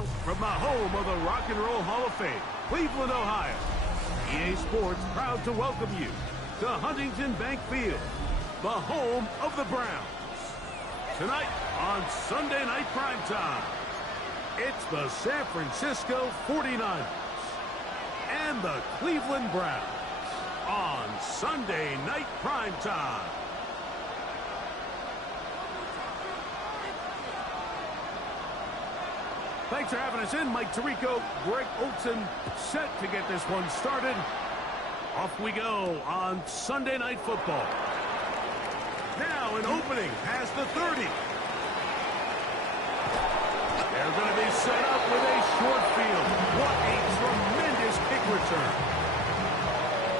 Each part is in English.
now, from the home of the Rock and Roll Hall of Fame, Cleveland, Ohio, EA Sports proud to welcome you to Huntington Bank Field, the home of the Browns. Tonight on Sunday Night Primetime, it's the San Francisco 49ers and the Cleveland Browns on Sunday Night Primetime. Thanks for having us in. Mike Tirico, Greg Olson, set to get this one started. Off we go on Sunday Night Football. Now an opening past the 30. They're going to be set up with a short field. What a tremendous kick return.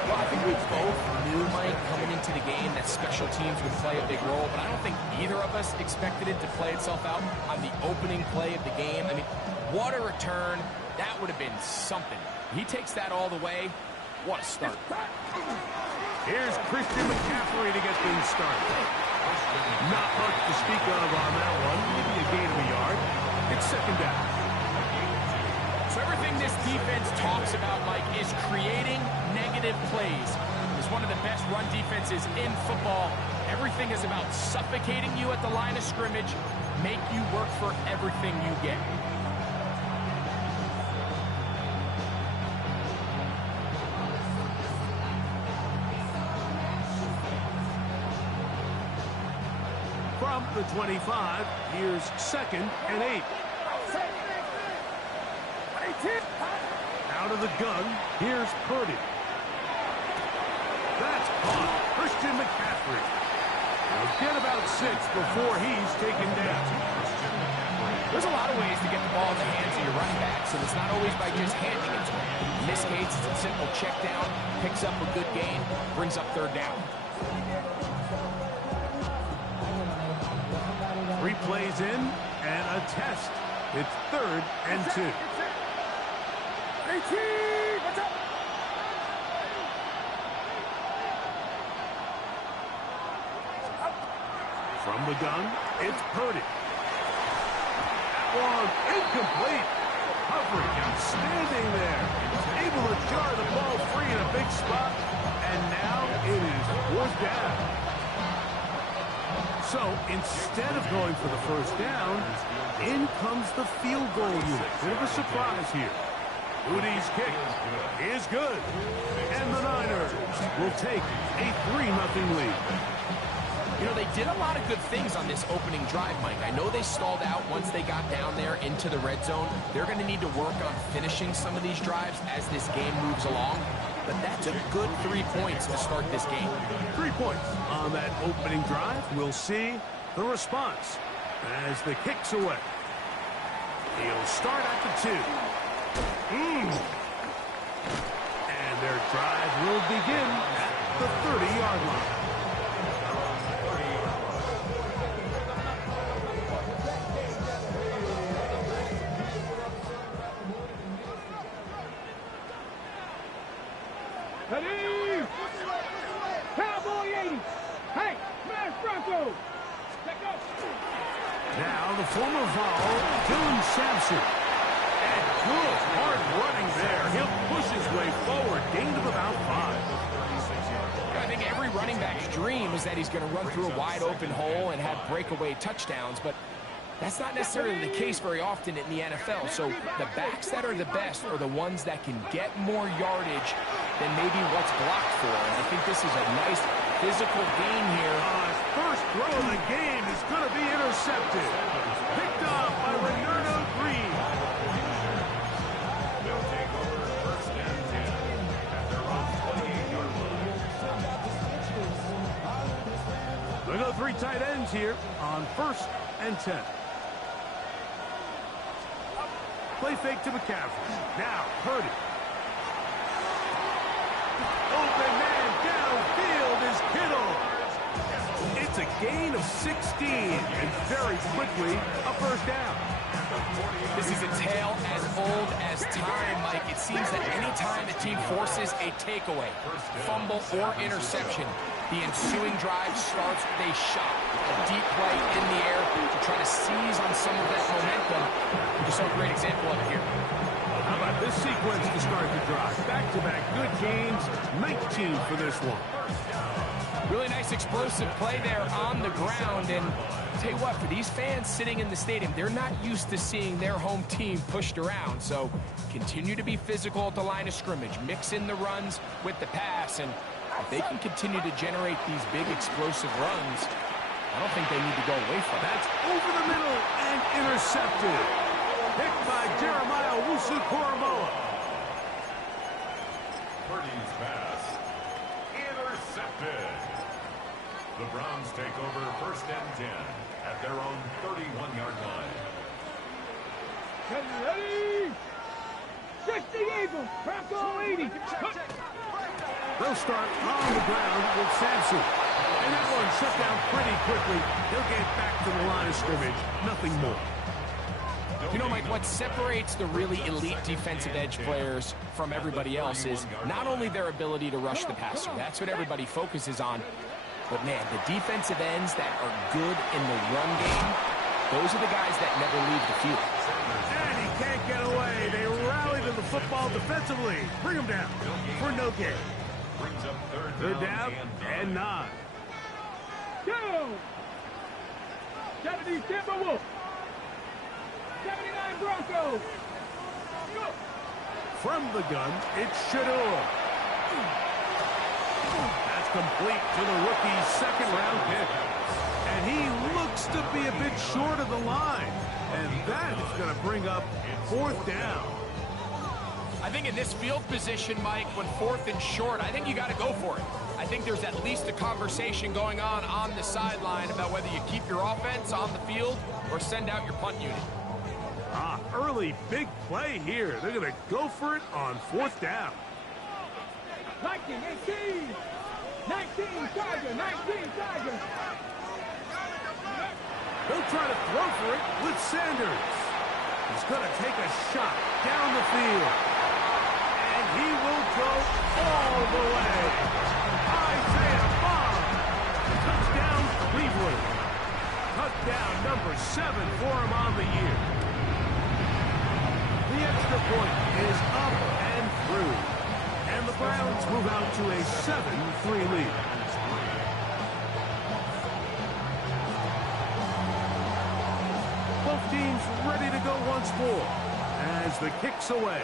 Well, I think we both knew, Mike, coming into the game that special teams would play a big role, but I don't think either of us expected it to play itself out on the opening play of the game. I mean, what a return. That would have been something. He takes that all the way. What a start. Here's Christian McCaffrey to get things started. Not much to speak of on that one. Maybe a gain of a yard. It's second down. So everything this defense talks about, Mike, is creating negative plays. It's one of the best run defenses in football. Everything is about suffocating you at the line of scrimmage, make you work for everything you get. From the 25, here's second and 8. Out of the gun, here's Purdy. That's caught. Christian McCaffrey. He'll get about 6 before he's taken down. There's a lot of ways to get the ball in the hands of your running backs, and it's not always by just handing it to him. In this case, it's a simple check down, picks up a good gain, brings up third down. 3 plays in and a test. It's third and 2. From the gun, it's Purdy. That one incomplete. Coverage outstanding there. Able to jar the ball free in a big spot. And now it is 4th down. So instead of going for the first down, in comes the field goal unit. Bit of a surprise here. Udi's kick is good. And the Niners will take a 3-0 lead. You know, they did a lot of good things on this opening drive, Mike. I know they stalled out once they got down there into the red zone. They're going to need to work on finishing some of these drives as this game moves along. But that's a good 3 points to start this game. 3 points on that opening drive. We'll see the response as the kick's away. He'll start at the 2. And their drive will begin at the 30-yard line. Now the former foul, Dylan Sampson. And good hard running there. He'll push his way forward. Gain of about 5. I think every running back's dream is that he's going to run through a wide open hole and have breakaway touchdowns, but that's not necessarily the case very often in the NFL. So the backs that are the best are the ones that can get more yardage than maybe what's blocked for. And I think this is a nice physical gain here. First throw of the game is going to be intercepted. Picked off by Renardo Green. They go 3 tight ends here on 1st and 10. Play fake to McCaffrey. Now Purdy. Open man downfield is Kittle. It's a gain of 16, and very quickly, a first down. This is a tale as old as time, Mike. It seems that any time a team forces a takeaway, fumble, or interception, the ensuing drive starts with a shot. A deep play in the air to try to seize on some of that momentum. You saw a great example of it here. How about this sequence to start the drive? Back-to-back good gains, 19 for this one. Really nice explosive play there on the ground. And I'll tell you what, for these fans sitting in the stadium, they're not used to seeing their home team pushed around. So continue to be physical at the line of scrimmage. Mix in the runs with the pass. And if they can continue to generate these big explosive runs, I don't think they need to go away from it. That's over the middle and intercepted. Picked by Jeremiah Owusu-Koramoah. Purdy's pass. Intercepted. The Browns take over 1st and 10 at their own 31-yard line. Get ready! 60 Eagles, Bronco 80. They'll start on the ground with Sampson. And that one shut down pretty quickly. He'll get back to the line of scrimmage. Nothing more. You know, Mike, what separates the really elite defensive edge players from everybody else is not only their ability to rush the passer. That's what everybody focuses on. But, man, the defensive ends that are good in the run game, those are the guys that never leave the field. And he can't get away. They rally to the football defensively. Bring him down for no gain. Brings up Third down and 9. Go! 70 Timberwolves. 79 Broncos. Go! From the gun, it's Shador. That's complete to the rookie's second-round pick. And he looks to be a bit short of the line. And that is going to bring up 4th down. I think in this field position, Mike, when 4th and short, I think you got to go for it. I think there's at least a conversation going on the sideline about whether you keep your offense on the field or send out your punt unit. Early big play here. They're going to go for it on 4th down. 19, 18. 19, Tiger, 19, Tiger. They'll try to throw for it with Sanders. He's going to take a shot down the field. And he will go all the way. Isaiah Bond. Touchdown, Cleveland. Touchdown number 7 for him on the year. The extra point is up and through. And the Browns move out to a 7-3 lead. Both teams ready to go once more as the kick's away.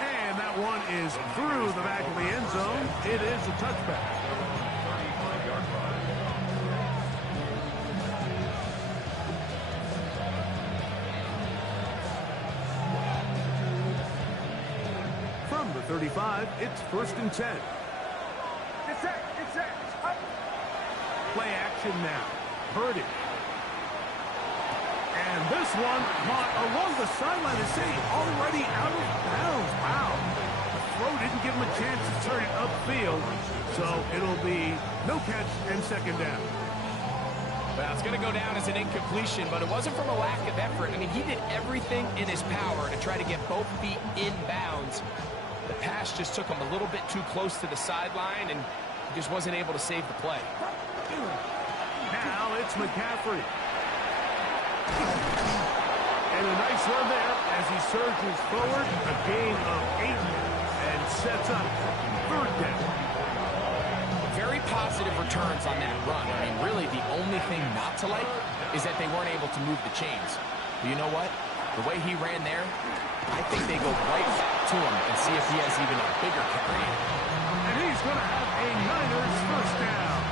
And that one is through the back of the end zone. It is a touchback. 35-yard line. From the 35, it's 1st and 10. It's set. Play action now. Purdy. And this one caught along the sideline. They say already out of bounds. Wow. The throw didn't give him a chance to turn it upfield. So it'll be no catch and 2nd down. Well, it's going to go down as an incompletion, but it wasn't from a lack of effort. I mean, he did everything in his power to try to get both feet in bounds. The pass just took him a little bit too close to the sideline, and he just wasn't able to save the play. Now it's McCaffrey. And a nice run there as he surges forward. A gain of 8 and sets up 3rd down. Very positive returns on that run. I mean, really, the only thing not to like is that they weren't able to move the chains. But you know what? The way he ran there, I think they go right back to him and see if he has even a bigger carry. And he's going to have a Niners 1st down.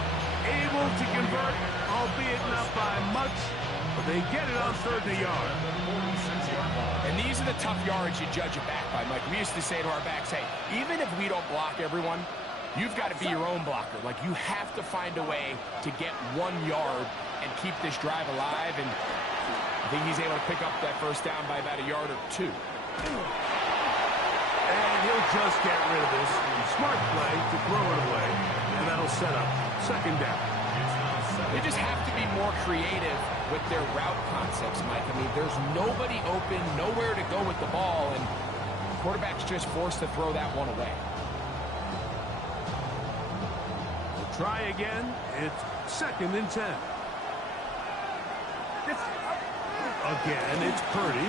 Able to convert, albeit not by much, but they get it on 3rd and a yard. And these are the tough yards you judge it back by, Mike. We used to say to our backs, hey, even if we don't block everyone, you've got to be your own blocker. Like, you have to find a way to get 1 yard and keep this drive alive. And I think he's able to pick up that 1st down by about a yard or 2. And he'll just get rid of this. Smart play to throw it away. And that'll set up 2nd down. They just have to be more creative with their route concepts, Mike. I mean, there's nobody open, nowhere to go with the ball, and the quarterback's just forced to throw that one away. try again. It's 2nd and 10. Again, it's Purdy.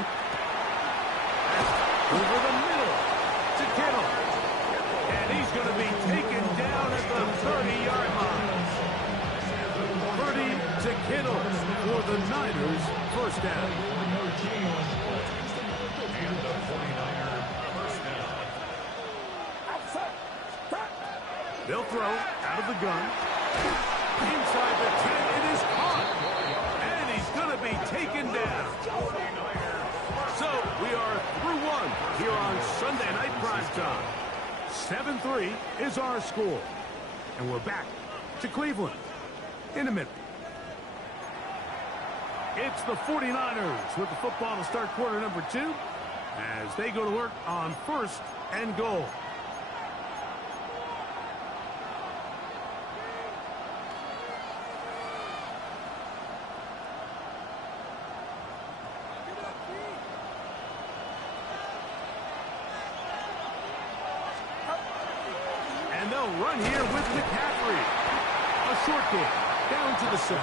Over the middle to Kittle. And he's going to be taken down at the 30-yard line. Purdy to Kittle for the Niners, first down. And the 49er first down. They'll throw out of the gun. Inside the 10, it is caught. And he's going to be taken down. So we are through one here on Sunday Night Primetime. 7-3 is our score. And we're back to Cleveland in a minute. It's the 49ers with the football to start quarter number 2 as they go to work on 1st and goal. And they'll run here with McCaffrey. A short game down to the 7.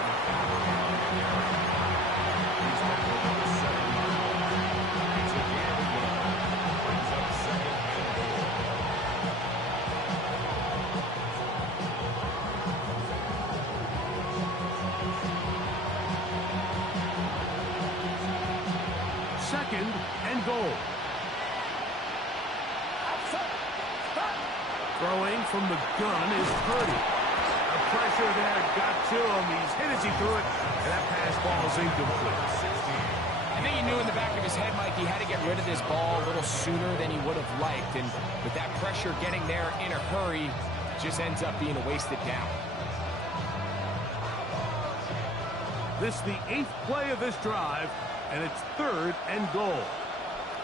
Second and goal. Throwing from the gun is Purdy. The pressure there got to him. He's hit as he threw it, and that pass ball is incomplete. I think he knew in the back of his head, Mike, he had to get rid of this ball a little sooner than he would have liked. And with that pressure getting there in a hurry, just ends up being a wasted down. This is the 8th play of this drive, and it's 3rd and goal.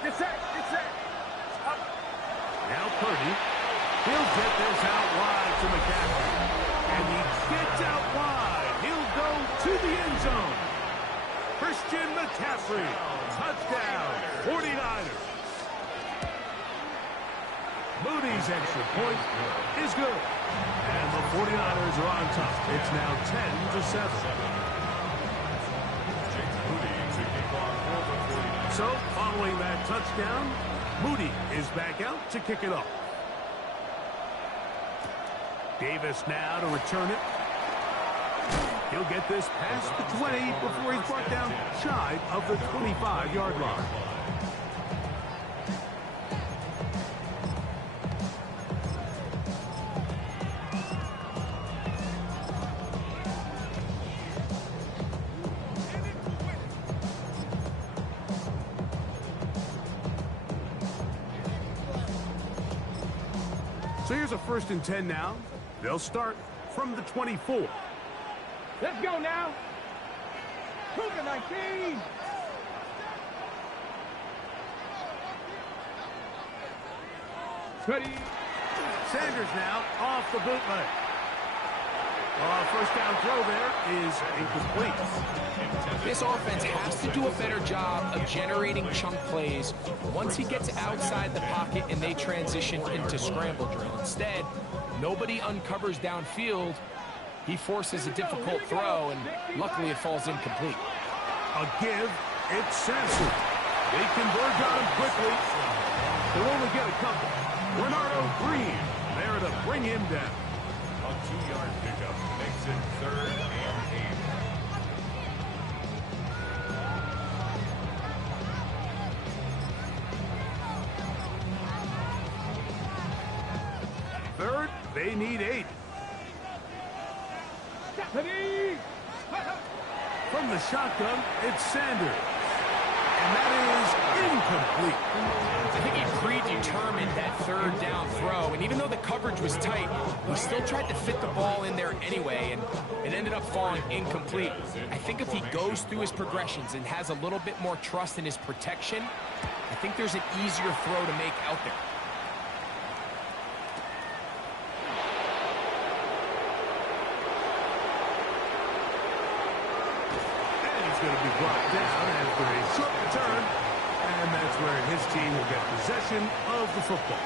Get set. Now Purdy. He'll get this out wide to McCaffrey. And he gets out wide. He'll go to the end zone. Christian McCaffrey. Touchdown. 49ers. Moody's extra point is good. And the 49ers are on top. It's now 10-7. So, following that touchdown, Moody is back out to kick it off. Davis now to return it. He'll get this past the 20 before he's brought down shy of the 25-yard line. So here's a 1st and 10 now. They'll start from the 24. Let's go now. Cougar 19. Ready. Sanders now off the bootleg. First down throw there is incomplete. This offense has to do a better job of generating chunk plays once he gets outside the pocket and they transition into scramble drill. Instead, nobody uncovers downfield. He forces a difficult throw, and luckily it falls incomplete. A give, it's Sampson. They converge on him quickly. They'll only get a couple. Renardo Green there to bring him down. A 2-yard pickup makes it 3rd and 8. Third, they need 8. From the shotgun, it's Sanders. And that is incomplete. I think he predetermined that 3rd down throw, and even though the coverage was tight, he still tried to fit the ball in there anyway, and it ended up falling incomplete. I think if he goes through his progressions and has a little bit more trust in his protection, I think there's an easier throw to make out there. Going to be brought down after a short return, and that's where his team will get possession of the football.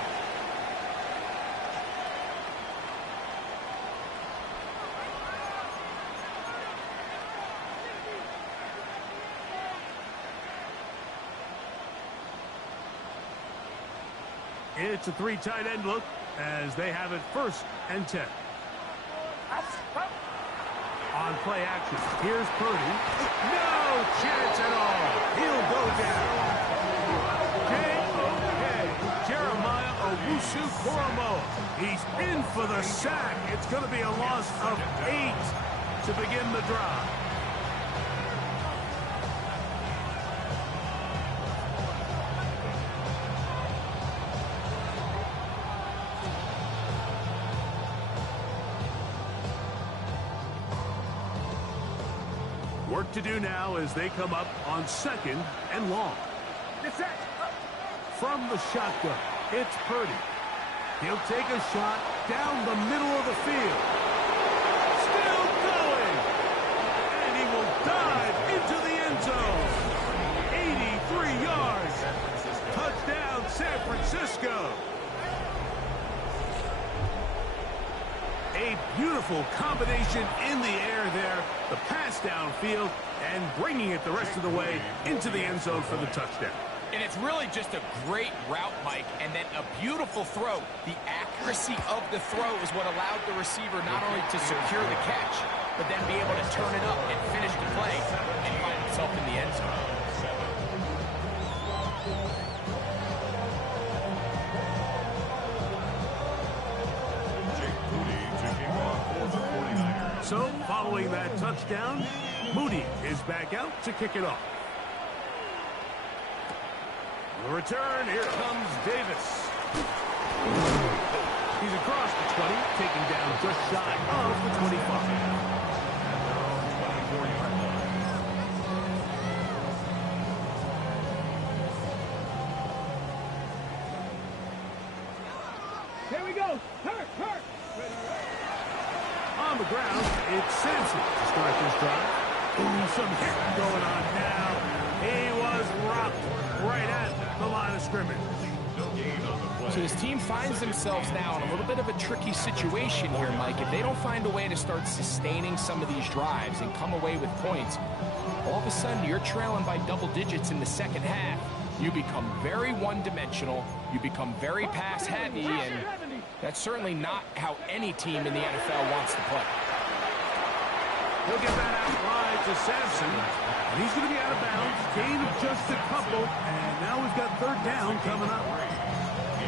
It's a 3 tight end look as they have it 1st and 10. On play action, here's Purdy. No chance at all. He'll go down. J.O.K. Jeremiah Owusu-Koramoah. He's in for the sack. It's going to be a loss of 8 to begin the drive. Work to do now as they come up on 2nd and long. From the shotgun, it's Purdy. He'll take a shot down the middle of the field. Still going. And he will dive into the end zone. 83 yards. Touchdown, San Francisco. A beautiful combination in the air there. The pass downfield and bringing it the rest of the way into the end zone for the touchdown. And it's really just a great route, Mike, and then a beautiful throw. The accuracy of the throw is what allowed the receiver not only to secure the catch, but then be able to turn it up and finish the play and find himself in the end zone. So, following that touchdown, Moody is back out to kick it off. The return, here comes Davis. He's across the 20, taking down just shy of the 25. Here we go. Hurt. On the ground, it's Sampson to start this drive. Ooh, some hit going on now. He was rocked right at the line of scrimmage. So this team finds themselves now in a little bit of a tricky situation here, Mike. If they don't find a way to start sustaining some of these drives and come away with points, all of a sudden you're trailing by double digits in the second half. You become very one-dimensional. You become very pass-heavy, and that's certainly not how any team in the NFL wants to play. He'll get that out wide to Sampson, and he's going to be out of bounds. Gain of just a couple, and now we've got 3rd down coming up.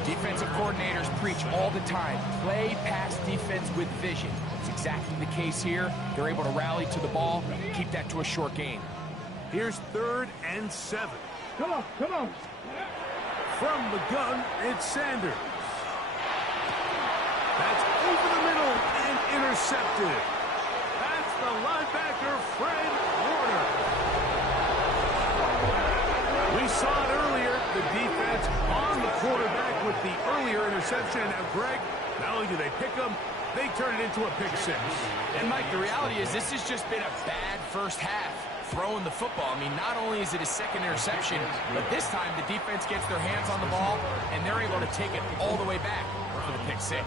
Defensive coordinators preach all the time, play pass defense with vision. It's exactly the case here. They're able to rally to the ball, keep that to a short gain. Here's 3rd and 7. Come on. From the gun, it's Sanders. That's over the middle and intercepted. That's the linebacker, Fred Warner. We saw it earlier, the defense on the quarterback with the earlier interception. Now, Greg, not only do they pick them, they turn it into a pick 6. And, Mike, the reality is this has just been a bad first half throwing the football. I mean, not only is it a 2nd interception, but this time the defense gets their hands on the ball, and they're able to take it all the way back for the pick 6.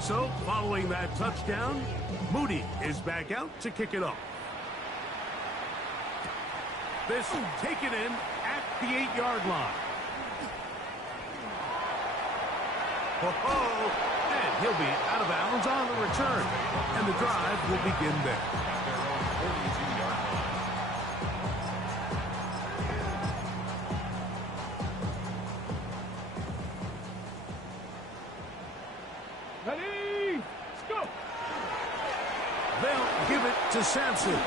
So, following that touchdown, Moody is back out to kick it off. This taken in at the 8-yard line. And he'll be out of bounds on the return. And the drive will begin there. Ready? Let's go. They'll give it to Sampson.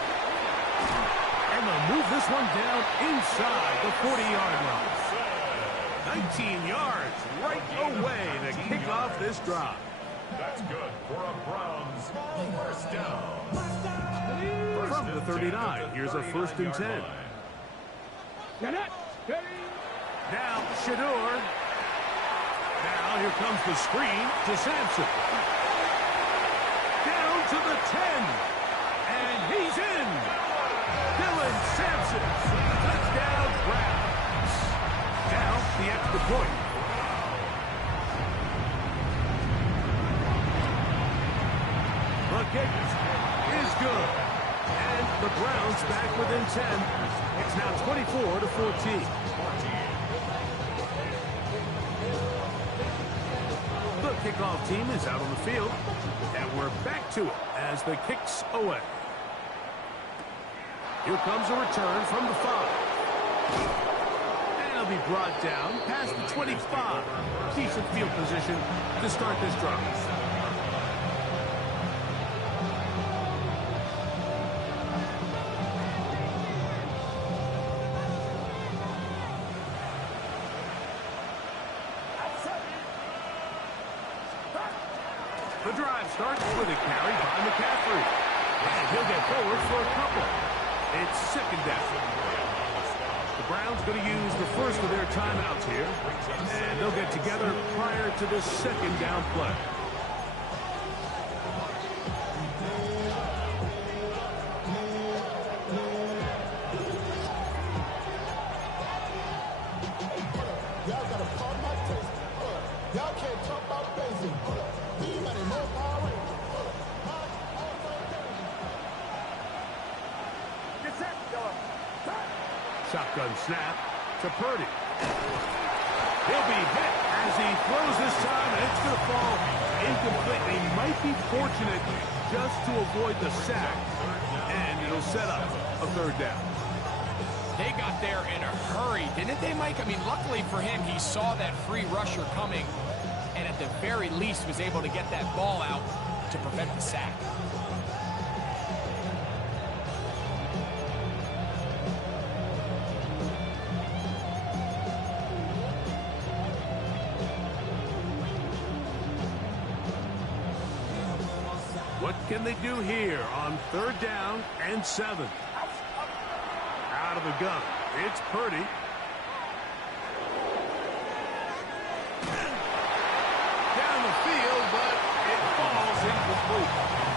And they'll move this one down inside the 40-yard line. 19 yards right away to kick off this drive. That's good for a Browns first down. From the 39, here's a 1st and 10. Get it. Ready? Now, Shador. Now, here comes the screen to Sampson. Down to the 10. And he's in. Dylan Sampson. Touchdown, Browns. Now, the extra point. The kick is good. And The Browns back within 10. It's now 24-14. The kickoff team is out on the field, and we're back to it as the kick's away. Here comes a return from the 5. And it'll be brought down past the 25. Decent field position to start this drive. The drive starts with a carry by McCaffrey. And he'll get forward for a couple. It's second down. The Browns going to use the first of their timeouts here. And they'll get together prior to the second down play. Y'all got to pump my taste. Y'all can't talk about basic. Shotgun snap to Purdy. He'll be hit as he throws this time, and it's going to fall incomplete. He might be fortunate just to avoid the sack, and it'll set up a third down. They got there in a hurry, didn't they, Mike? I mean, luckily for him, he saw that free rusher coming, and at the very least was able to get that ball out to prevent the sack. What can they do here on third down and 7? Out of the gun, it's Purdy. Down the field, but it falls incomplete.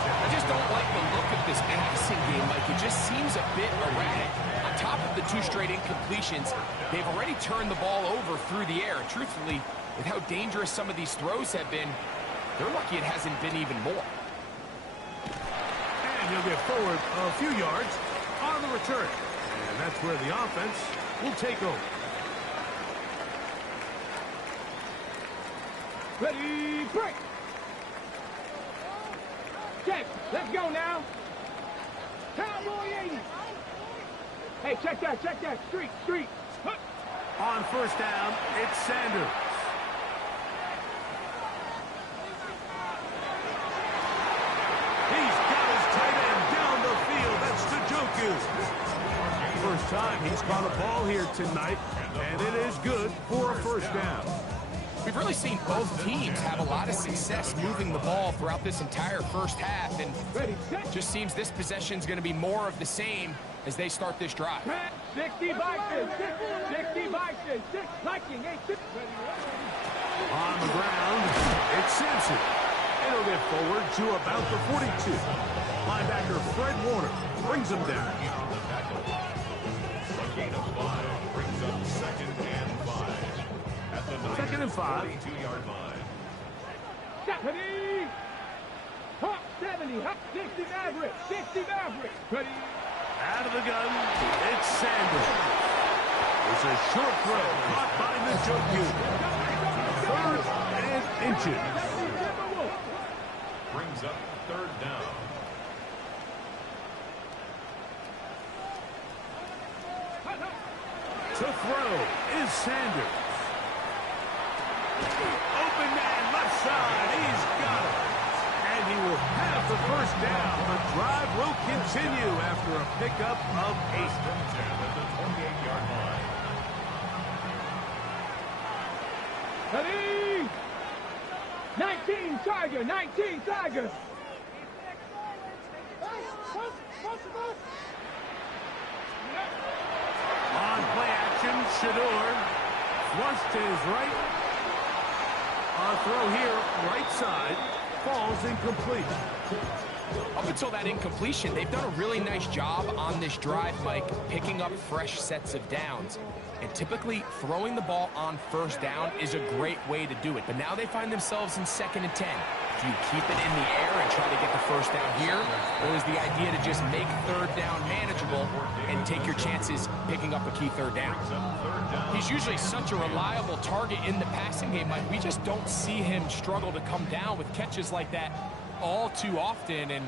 I just don't like the look of this passing game, Mike. It just seems a bit erratic. On top of the 2 straight incompletions, they've already turned the ball over through the air. Truthfully, with how dangerous some of these throws have been, they're lucky it hasn't been even more. And he'll get forward a few yards on the return. And that's where the offense will take over. Ready, break. Check. Let's go now. Cowboy 80. Hey, check that. Street. Huh. On first down, it's Sanders. He's got his tight end down the field. That's Gggggggggg. First time he's caught a ball here tonight, and it is good for a first down. We've really seen both teams have a lot of success moving the ball throughout this entire first half, and it just seems this possession's going to be more of the same as they start this drive. 60 Vikings, 60 Vikings, 6 Vikings, 8 On the ground, it's Simpson. It'll get forward to about the 42. Linebacker Fred Warner brings him down. A gain of 5 brings up 2nd and 5. At the 2nd and 5. 42-yard line. Ready. Hop 70, hop 60 Maverick, 60 Maverick. Ready. Out of the gun, it's Sanders. It's a short throw caught by Gggggggg. 3rd and inches. Brings up 3rd down. To throw is Sanders. Open man left side. He's got it. And he will have the first down. The drive will continue after a pickup of 8. At the 28-yard line. Ready. 19 Tiger, 19 Tiger. On play action, Shador flushed to his right. A throw here, right side, falls incomplete. Up until that incompletion, they've done a really nice job on this drive, Mike, picking up fresh sets of downs. And typically, throwing the ball on first down is a great way to do it. But now they find themselves in 2nd and 10. Do you keep it in the air and try to get the first down here? Or is the idea to just make third down manageable and take your chances picking up a key third down? He's usually such a reliable target in the passing game, Mike. We just don't see him struggle to come down with catches like that all too often. And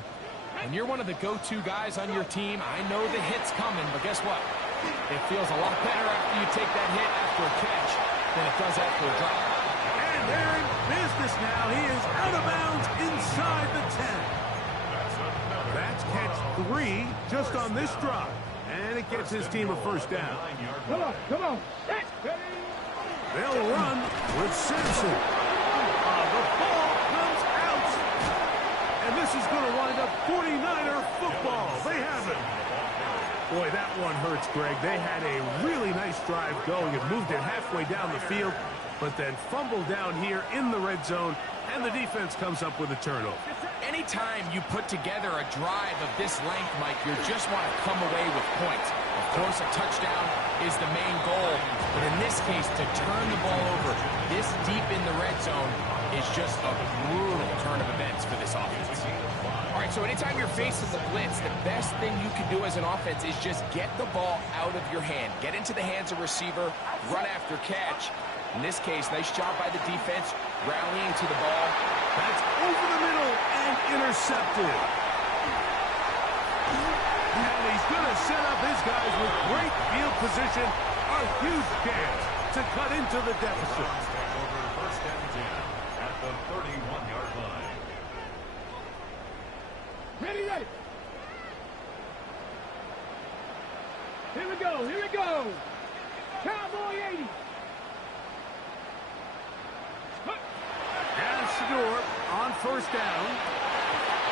when you're one of the go-to guys on your team, I know the hit's coming, but guess what? It feels a lot better after you take that hit after a catch than it does after a drop. And they're in business now. He is out of bounds inside the 10. That's catch 3 just on this drive. And it gets his team a first down. Come on, come on. They'll run with Simpson. The ball comes out. And this is going to wind up 49er football. They have it. Boy, that one hurts, Greg. They had a really nice drive going. It moved it halfway down the field, but then fumbled down here in the red zone, and the defense comes up with a turnover. Anytime you put together a drive of this length, Mike, you just want to come away with points. Of course, a touchdown is the main goal, but in this case, to turn the ball over this deep in the red zone is just a brutal turn of events for this offense. All right, so anytime you're facing the blitz, the best thing you can do as an offense is just get the ball out of your hand. Get into the hands of receiver, run after catch. In this case, nice job by the defense, rallying to the ball. That's over the middle and intercepted. And he's going to set up his guys with great field position. A huge chance to cut into the deficit. Over first and 10 at the 31-yard line. Ready, ready. Here we go, here we go. Cowboy 80. Shador on first down.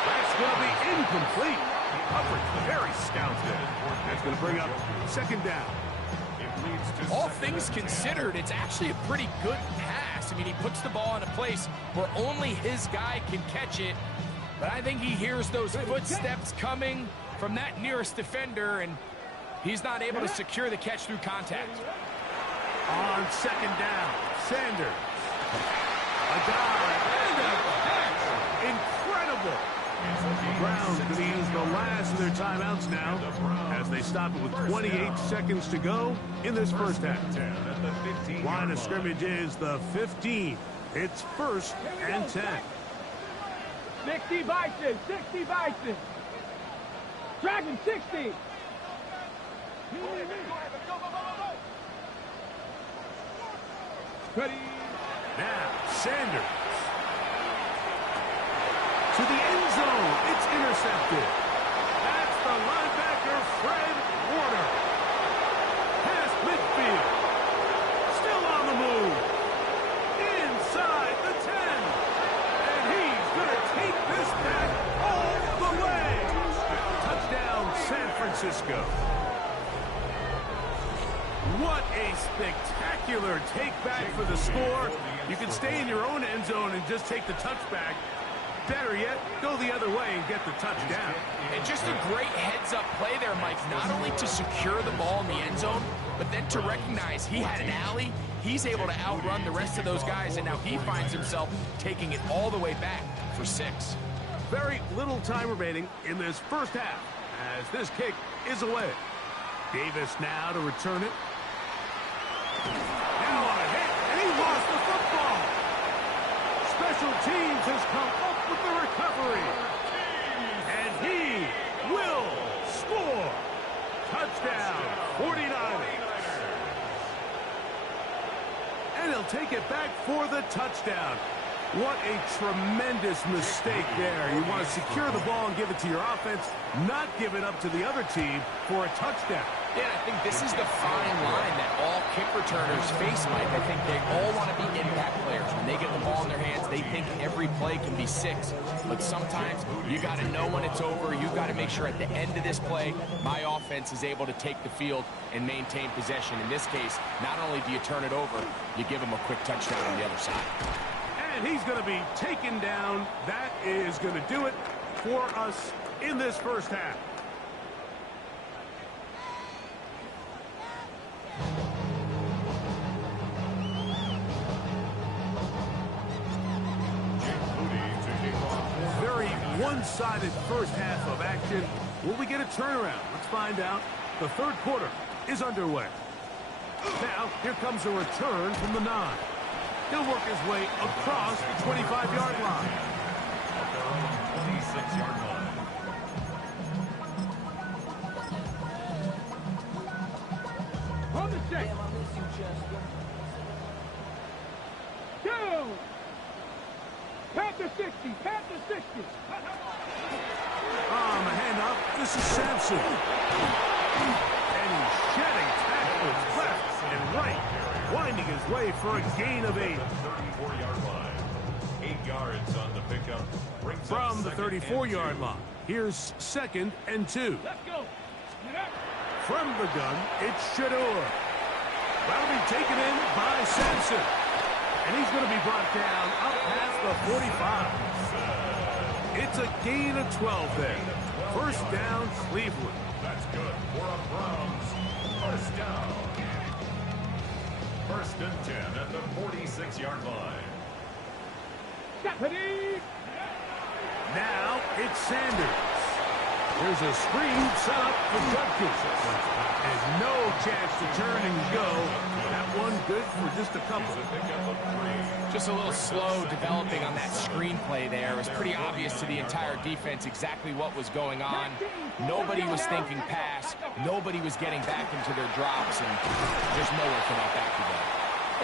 That's going to be incomplete. Coverage very scouted. That's going to bring up second down. All things considered, it's actually a pretty good pass. I mean, he puts the ball in a place where only his guy can catch it. But I think he hears those footsteps coming from that nearest defender, and he's not able to secure the catch through contact. On second down, Sanders. A dive and a catch. Incredible. Browns going to use the last of their timeouts now as they stop it with 28 seconds to go in this first half. Line of scrimmage is the 15. It's first and 10. 60 Bison, 60 Bison. Dragon 60. Ready. Now, Sanders. To the end zone. It's intercepted. That's the linebacker, Fred Warner. Past midfield. Still on the move. Inside the 10. And he's going to take this back all the way. Touchdown, San Francisco. What a spectacular take back for the score. You can stay in your own end zone and just take the touchback. Better yet, go the other way and get the touchdown. And just a great heads-up play there, Mike. Not only to secure the ball in the end zone, but then to recognize he had an alley. He's able to outrun the rest of those guys, and now he finds himself taking it all the way back for 6. Very little time remaining in this first half as this kick is away. Davis now to return it. Now on a hit, and he lost the football. Special teams has come up with the recovery. And he will score. Touchdown, 49ers. And he'll take it back for the touchdown. What a tremendous mistake there. You want to secure the ball and give it to your offense, not give it up to the other team for a touchdown. Yeah, I think this is the fine line that all kick returners face, Mike. I think they all want to be impact players. When they get the ball in their hands, they think every play can be 6. But sometimes you got to know when it's over. You got to make sure at the end of this play, my offense is able to take the field and maintain possession. In this case, not only do you turn it over, you give them a quick touchdown on the other side. And he's going to be taken down. That is going to do it for us in this first half. one-sided first half of action. Will we get a turnaround? Let's find out. The third quarter is underway. Now, here comes a return from the 9. He'll work his way across the 25-yard line. At their own 26-yard line. On the check. Down. Pat the 60. Pat the 60. On the handoff, this is Sampson. And he's shedding tackles left and right, winding his way for a gain of 8. 34-yard line. 8 yards on the pickup. Brings up From the second and 34-yard 2. line, here's 2nd and 2. Let's go. Get up. From the gun, it's Shador. That'll be taken in by Sampson. And he's going to be brought down up past the 45. It's a gain of 12 there. First down, Cleveland. That's good for a Browns first down. 1st and 10 at the 46-yard line. Stephanie. Now it's Sanders. There's a screen set up for Judkins. There's no chance to turn and go. That one good for just a couple. Just a little slow developing on that screenplay there. It was pretty obvious to the entire defense exactly what was going on. Nobody was thinking pass. Nobody was getting back into their drops, and there's nowhere for that back to go.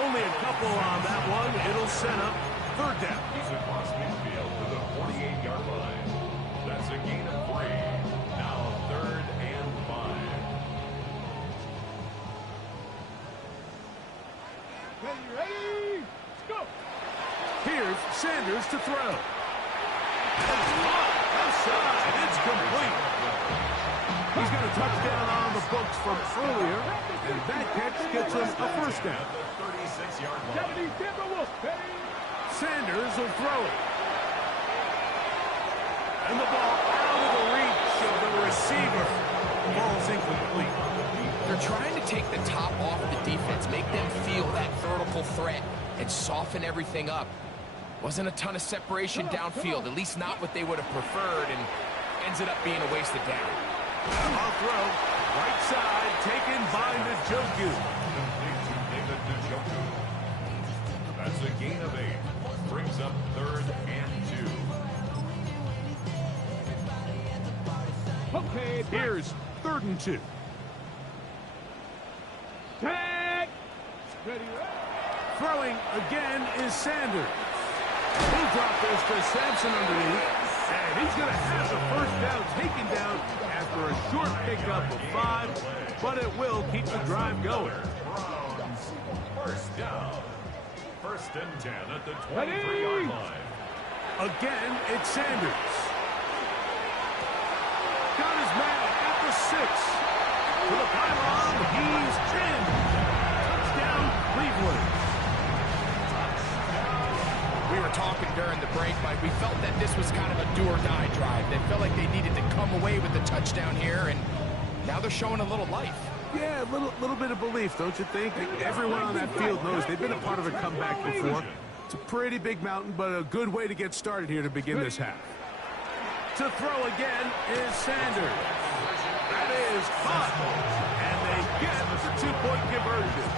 Only a couple on that one. It'll set up 3rd down. He's across midfield to the 48-yard line. That's a gain of 3. Now 3rd and 5. Ready? Go. Here's Sanders to throw. Left side. It's complete. He's got a touchdown on the books from earlier, and that catch gets him a first down. The 36-yard line. 70 Timberwolves. Ready? Sanders will throw it. And the ball out of the reach of the receiver. Ball's incomplete. They're trying to take the top off the defense, make them feel that vertical threat, and soften everything up. Wasn't a ton of separation downfield, at least not what they would have preferred, and ended up being a wasted down. Off throw. Right side taken by Njoku. Complete to David Njoku. That's a gain of 8. Brings up 3rd and 2. Okay. Here's 3rd and 2. Tag. Ready? Throwing again is Sanders. He'll drop this to Sampson underneath. And he's going to have the first down taken down after a short pickup of 5. But it will keep the drive going. Browns first down. 1st and 10 at the 23-yard line. Again, it's Sanders. Got his man at the 6. To the pylon, he's in. Touchdown, Cleveland. We were talking during the break, Mike. We felt that this was kind of a do-or-die drive. They felt like they needed to come away with the touchdown here, and now they're showing a little life. Yeah, a little bit of belief, don't you think? Everyone on that field knows they've been a part of a comeback before. It's a pretty big mountain, but a good way to get started here to begin this half. To throw again is Sanders. That is caught. And they get the 2-point conversion.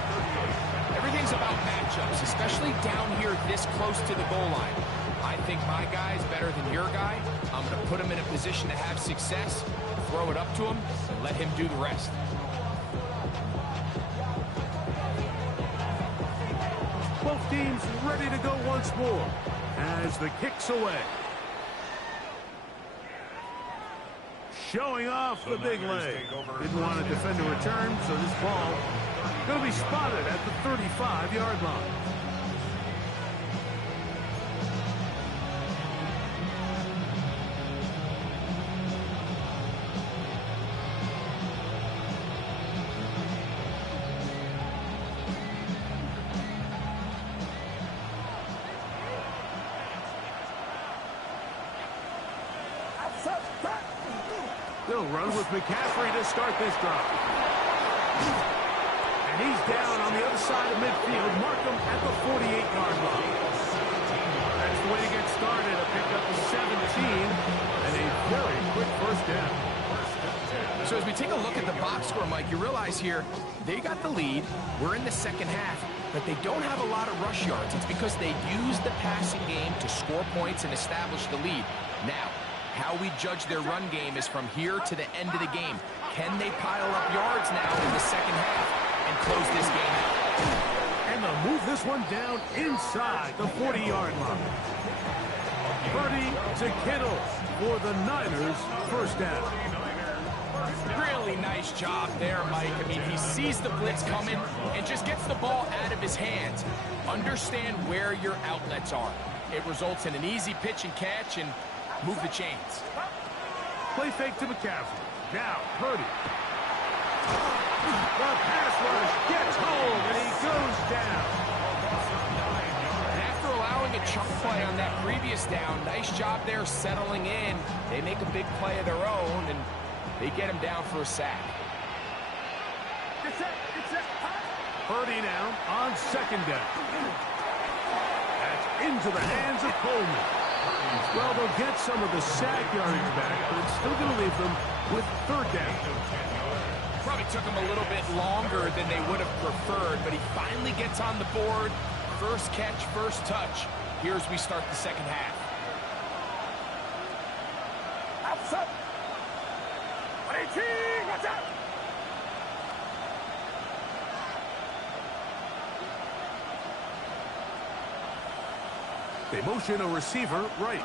Everything's about matchups, especially down here this close to the goal line. I think my guy's better than your guy. I'm going to put him in a position to have success, throw it up to him, and let him do the rest. Both teams ready to go once more as the kick's away. Showing off the big leg. Didn't want to defend a return, so this ball going to be spotted at the 35-yard line. They'll run with McCaffrey to start this drive. And he's down on the other side of midfield. Mark him at the 48-yard line. That's the way to get started. started to pick up 17 and a very quick first down. So as we take a look at the box score, Mike, you realize here they got the lead. We're in the second half, but they don't have a lot of rush yards. It's because they use the passing game to score points and establish the lead. Now, how we judge their run game is from here to the end of the game. Can they pile up yards now in the second half and close this game out? And they'll move this one down inside the 40-yard line. Purdy to Kittle for the Niners first down. Really nice job there, Mike. I mean, he sees the blitz coming and just gets the ball out of his hands. Understand where your outlets are. It results in an easy pitch and catch and move the chains. Play fake to McCaffrey. Now, Purdy. The pass rush gets home, and he goes down. And after allowing a chunk play on that previous down, nice job there settling in. They make a big play of their own, and they get him down for a sack. Purdy now on second down. That's into the hands of Coleman. Well, they'll get some of the sack yardage back, but it's still going to leave them with third down. Probably took him a little bit longer than they would have preferred, but he finally gets on the board. First catch, first touch. Here as we start the second half. Outside. 18, watch out. They motion a receiver right.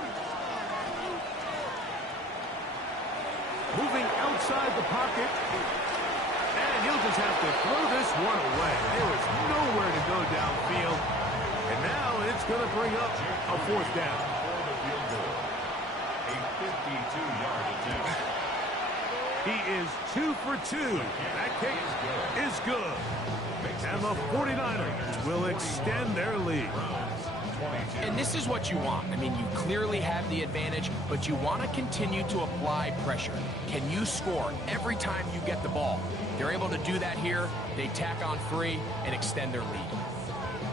Moving outside the pocket. And he'll just have to throw this one away. There is nowhere to go downfield. And now it's going to bring up a fourth down. A 52-yard attempt. He is 2 for 2. That kick is good. And the 49ers will extend their lead. And this is what you want. I mean, you clearly have the advantage, but you want to continue to apply pressure. Can you score every time you get the ball? They're able to do that here. They tack on 3 and extend their lead.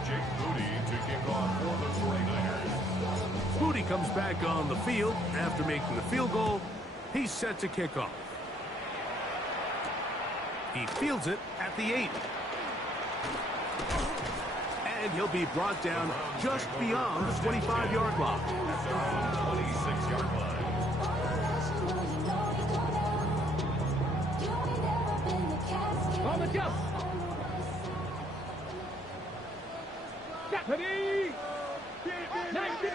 Jake Booty to kick off for the 49ers. Booty comes back on the field after making the field goal. He's set to kick off. He fields it at the 8. And he'll be brought down just beyond the 25-yard line. 26-yard line. On the jump. Ready. 90.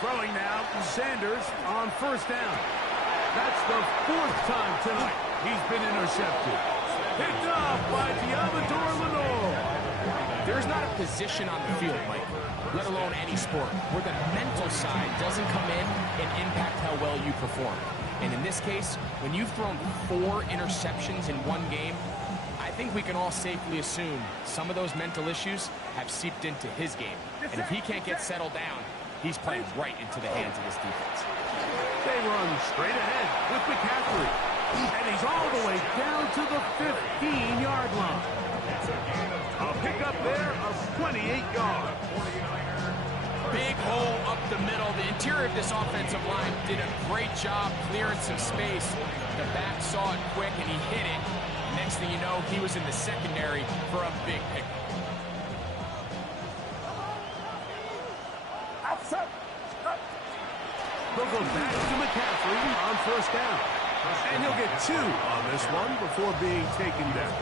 Throwing now, Sanders on first down. That's the 4th time tonight he's been intercepted. Picked off by Diamador Lenore. There's not a position on the field, Mike, let alone any sport, where the mental side doesn't come in and impact how well you perform. And in this case, when you've thrown 4 interceptions in one game, I think we can all safely assume some of those mental issues have seeped into his game. And if he can't get settled down, he's playing right into the hands of his defense. They run straight ahead with McCaffrey. And he's all the way down to the 15-yard line. A pickup there of 28 yards. Big hole up the middle. The interior of this offensive line did a great job clearing some space. The back saw it quick and he hit it. Next thing you know, he was in the secondary for a big pickup. They'll go back to McCaffrey on first down. And he'll get 2 on this one before being taken down.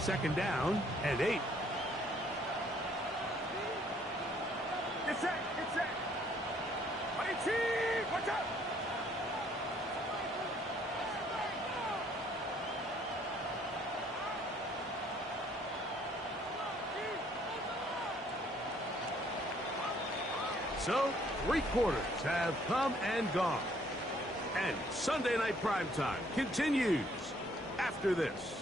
Second down and 8. Get set. Get set. 18. Watch out. So, 3 quarters have come and gone. And Sunday Night Primetime continues after this.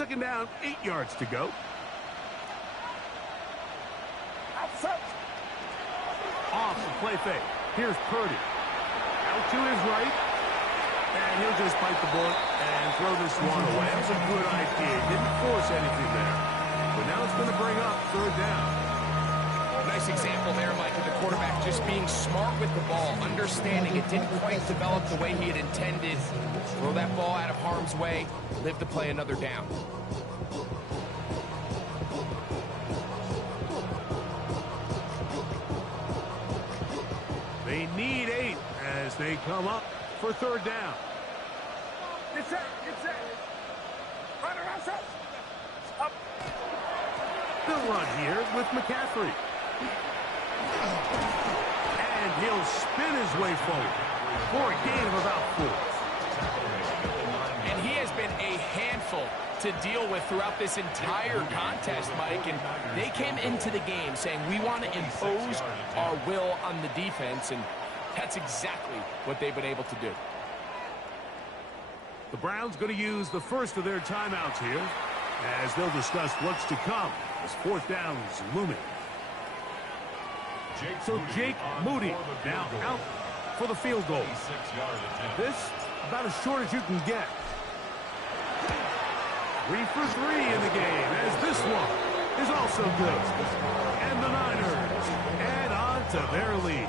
Second down, 8 yards to go. Off the play fake. Here's Purdy. Out to his right. And he'll just bite the bullet and throw this one away. That's a good idea. Didn't force anything there. But now it's going to bring up third down. Nice example there, Mike, of the quarterback just being smart with the ball, understanding it didn't quite develop the way he had intended. Throw that ball out of harm's way, live to play another down. They need 8 as they come up for third down. It's it. Runner outside. Up. They'll run here with McCaffrey. And he'll spin his way forward for a gain of about 4. And he has been a handful to deal with throughout this entire contest, Mike. And they came into the game saying, we want to impose our will on the defense, and that's exactly what they've been able to do. The Browns going to use the first of their timeouts here as they'll discuss what's to come as fourth down is looming. So Jake Moody now out for the field goal. This about as short as you can get. 3 for 3 in the game as this one is also good. And the Niners add on to their lead.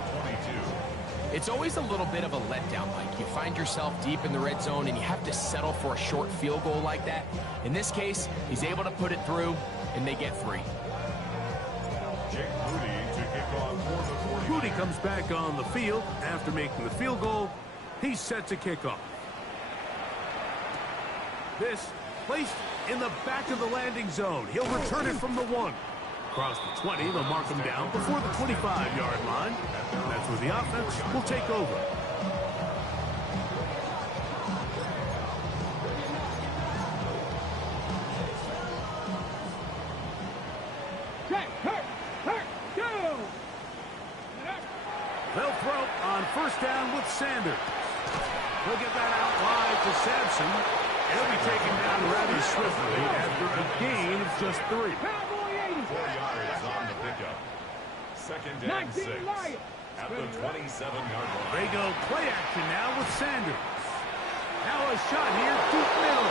It's always a little bit of a letdown, Mike. You find yourself deep in the red zone and you have to settle for a short field goal like that. In this case, he's able to put it through, and they get 3. Moody comes back on the field after making the field goal. He's set to kick off. This placed in the back of the landing zone. He'll return it from the 1. Across the 20, they'll mark him down before the 25-yard line. That's where the offense will take over. They'll throw on first down with Sanders. He'll get that out wide to Sampson. He'll be taken down rather swiftly after a gain of just 3. 4 yards on the pickup. Second down 6 at the 27-yard line. They go play action now with Sanders. Now a shot here deep middle.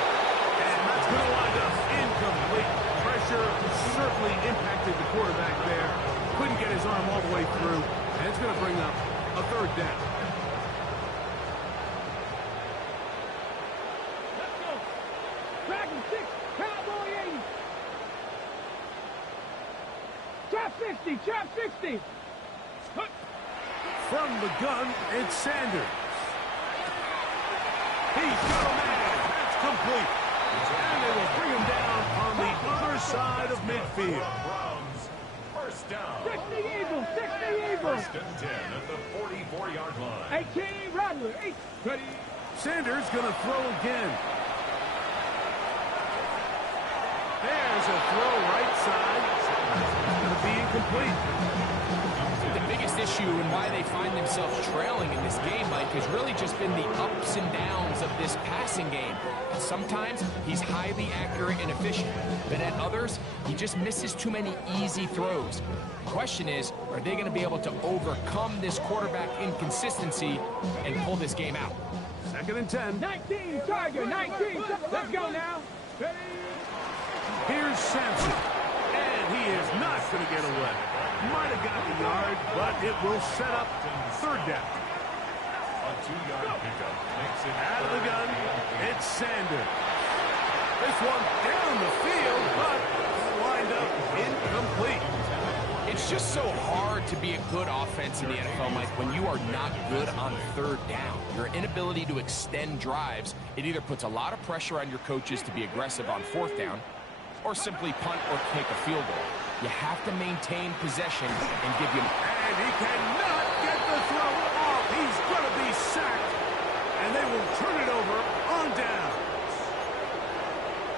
And that's going to wind up incomplete. Pressure certainly impacted the quarterback there. Couldn't get his arm all the way through. And it's going to bring up a third down. Let's go. Dragon 6, Cowboy 80. Trap 60, trap 60. From the gun, it's Sanders. He's got a man. That's complete. And they will bring him down on the other side of midfield. Browns, first down. 60 Eagles, 60 Eagles. First and 10 at the 44-yard line. 18 Rattler, 8. Ready. Sanders going to throw again. There's a throw right side. It's going to be incomplete. The biggest issue and why they find themselves trailing in this game, Mike, has really just been the ups and downs of this passing game. Sometimes he's highly accurate and efficient, but at others, he just misses too many easy throws. The question is, are they going to be able to overcome this quarterback inconsistency and pull this game out? Second and 10. 19 Tiger, 19. Let's go now. Ready. Here's Sampson. And he is not going to get away. Might have got the yard, but it will set up third down. A 2-yard pickup makes it Out of the gun, it's Sanders. This one down the field, but wind up incomplete. It's just so hard to be a good offense in the NFL, Mike, when you are not good on third down. Your inability to extend drives, it either puts a lot of pressure on your coaches to be aggressive on fourth down, or simply punt or kick a field goal. You have to maintain possession and give you... And he cannot get the throw off. He's going to be sacked. And they will turn it over on down.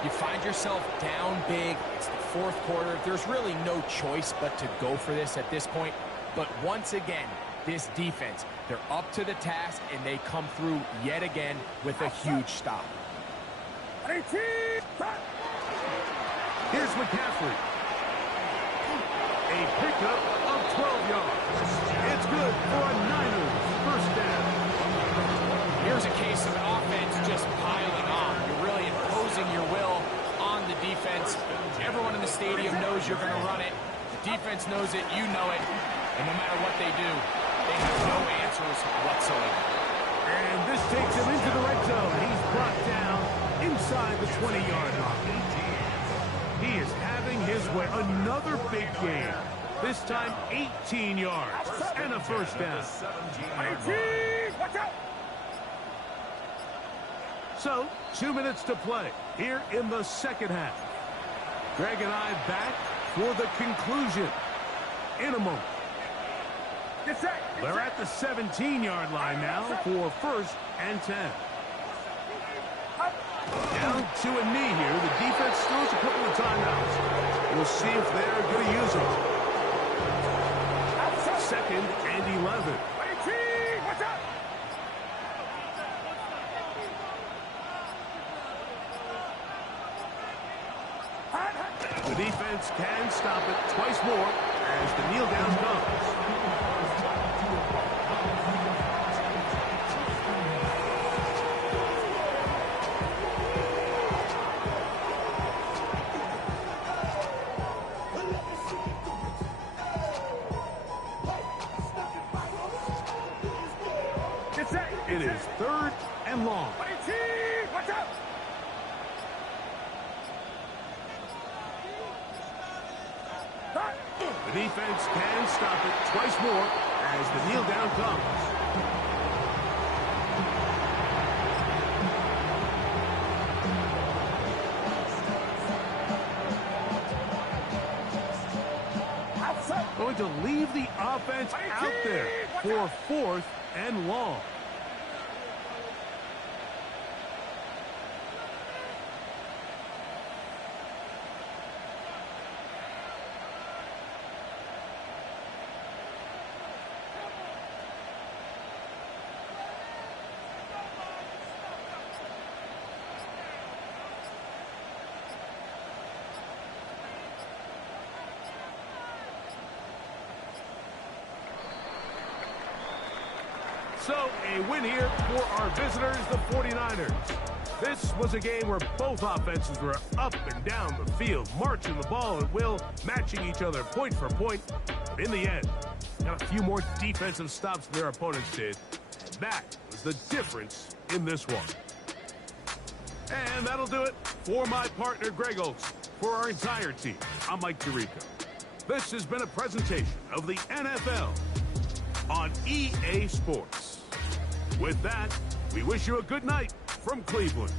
You find yourself down big. It's the fourth quarter. There's really no choice but to go for this at this point. But once again, this defense, they're up to the task, and they come through yet again with a huge stop. 18. Here's McCaffrey. A pickup of 12 yards. It's good for a Niners first down. Here's a case of an offense just piling on. You're really imposing your will on the defense. Everyone in the stadium knows you're going to run it. The defense knows it, you know it. And no matter what they do, they have no answers whatsoever. And this takes him into the red zone. He's brought down inside the 20-yard line. He is having his way. Another big game. This time 18 yards and a first down. 18! Watch out! So, 2 minutes to play here in the second half. Greg and I back for the conclusion in a moment. They're at the 17-yard line now for first and 10. Down to a knee here. The defense still has a couple of timeouts. We'll see if they're going to use it. Second and 11. 18! Watch out! The defense can stop it twice more as the kneel down comes. It is third and long. 18! Watch out! The defense can stop it twice more as the kneel down comes. Going to leave the offense out there for fourth and long. So, a win here for our visitors, the 49ers. This was a game where both offenses were up and down the field, marching the ball at will, matching each other point for point. But in the end, got a few more defensive stops than their opponents did. And that was the difference in this one. And that'll do it for my partner, Greg Olson. For our entire team, I'm Mike Tirico. This has been a presentation of the NFL on EA Sports. With that, we wish you a good night from Cleveland.